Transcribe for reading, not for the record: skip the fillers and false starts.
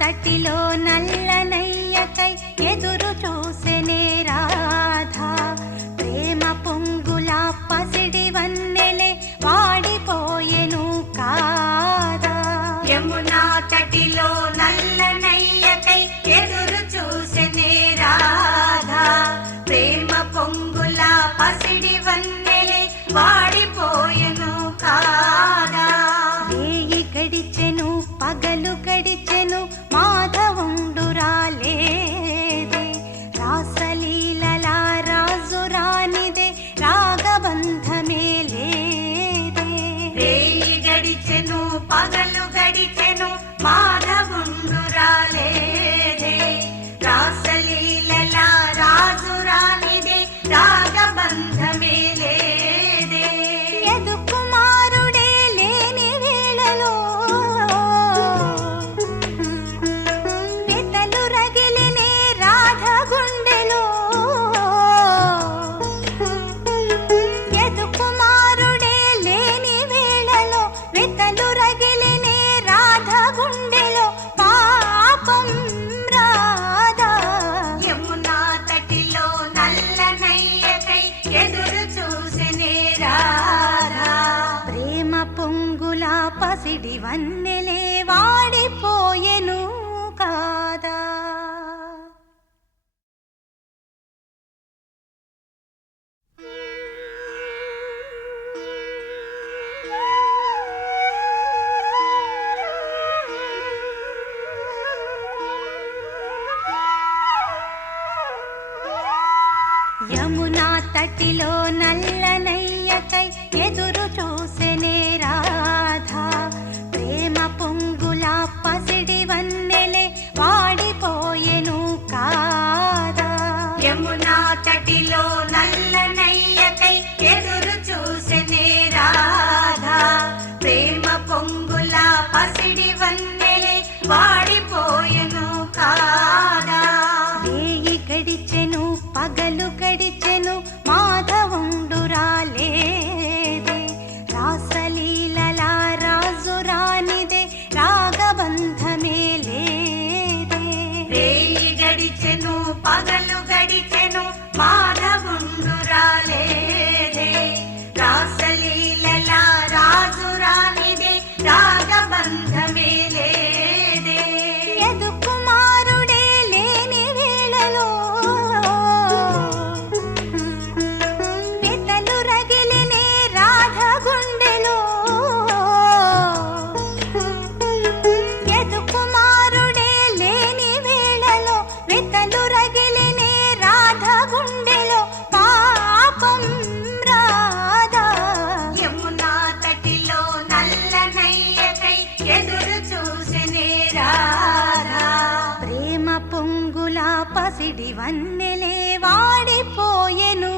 తటిలో నల్లనయ్యకై ఎదురు చూసెనే రాధా. ప్రేమ పొంగుల పసిడి వన్నెలే వాడిపోయెను కాదా. యమునా తటిలో నల్లనయ్యకై ఎదురు చూసెనే రాధా. ప్రేమ పొంగుల పసిడి వన్నెలే వాడిపోయెను కాదా. వేయి గడిచెను పగలు గడిచెను మాధవుండు రాలేదే. రాసలీలల రాజు రానిదే రాగబంధమే లేదే. వేయి గడిచెను పగలు గడిచెను మాధవుండు రాలేదే. రాసలీలల రాజు రానిదే రాగబంధమే లేదే. యదు కుమారుడే లేని వేళలో వెతలు రగిలినే రాధ గుండెలో. యదు కుమారుడే లేని వేళలో వెతలు రగిలినే రాధ గుండెలో. పాపం రాధా. యమునా తటిలో నల్లనయ్యకై ఎదురు చూసెనే రాధా. ప్రేమ పొంగుల పసిడి వన్నెలే వాడిపోయెను కాదా. యమునా తటిలో నల్లనయ్యకై ఎదురు చూసెనే రాధా. ప్రేమ పొంగుల పసిడి వన్నెలే వాడిపోయెను కాదా. యమునా తటిలో నల్లనయ్యకై ఎదురు చూసెనే రాధా. ప్రేమ పొంగుల పసిడి వన్నెలే వాడిపోయెను కాదా. వేయి గడిచెను పగలు గడిచెను మాధవుండు రాలేదే. రాసలీలల రాజు రానిదే రాగబంధమే లేదే. వేయి గడిచెను పగలు గడిచెను మాధవుండు రాలేదే. రాసలీలల రాజు రానిదే రాగబంధమే లేదే. యదు కుమారుడే లేని వేళలో వెతలు రగిలినే రాధ గుండెలో. యదు కుమారుడే లేని వేళలో వెతలు రగిలినే రాధ గుండెలో. పాపం రాధా. యమునా తటిలో నల్లనయ్యకై ఎదురు చూసెనే రాధా. ప్రేమ పొంగుల పసిడి వన్నెలే వాడిపోయెను